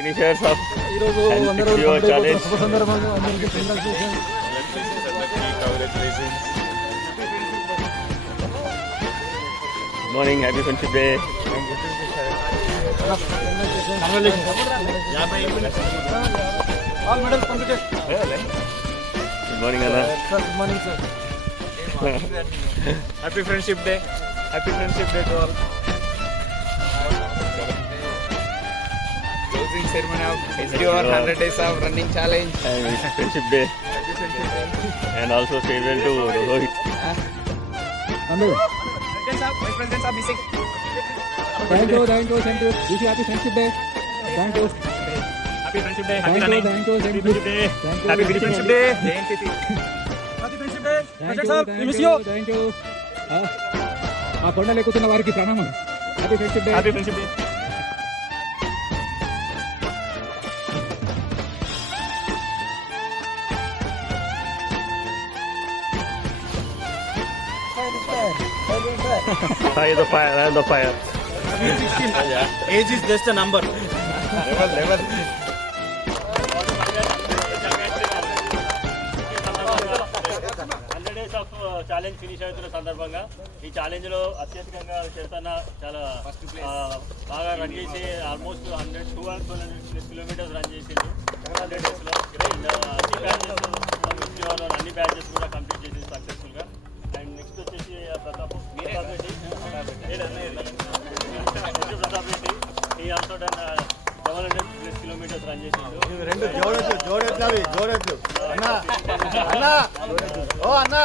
finishers of and your challenge. Morning, happy friendship day. All medals completed. Good morning, Anna. Good morning, sir. Happy friendship day. Happy friendship day to all. Closing ceremony of SDR 100 days of running challenge. And friendship day. Happy friendship day. And also farewell to Rohit. Vice Presidents are missing. Thank you. Wish you happy friendship day. Thank you. Happy friendship day. Happy running. Thank you. Happy friendship day. Happy friendship day. Happy friendship day. President sir, we miss you. Thank you. ఆ కొండలు ఎక్కుతున్న వారికి ప్రణామం. Happy friendship day. Happy friendship day. Hi, the fire. Age is just a number. Level. 100 days of challenge finish అవుతున్న సందర్భంగా ఈ challenge లో అత్యధికంగా చేతన చాలా బాగా రన్ చేసి ఆల్మోస్ట్ 200 కిలోమీటర్స్ రన్ చేసిండు 100 డేస్ లో అన్ని బ్యాచెస్ కూడా కంప్లీట్ చేసి సక్సెస్ఫుల్ గా. అండ్ నెక్స్ట్ వచ్చేసి ప్రతాప్ రెడ్డి ఈ ఆల్సో డన్ 700 కిలోమీటర్స్ రన్ చేసిండు. రెండు జోడెట్లు అన్నా ఓ అన్నా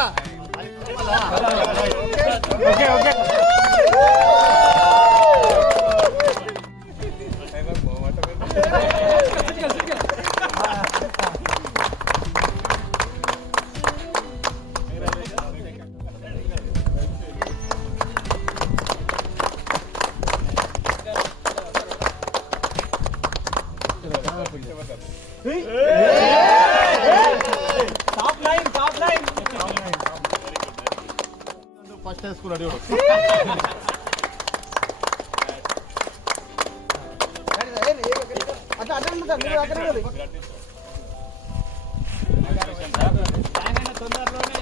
Okay. Top line. ఫస్ట్ వేసుకున్నాడు చూడు. తొందరలోనే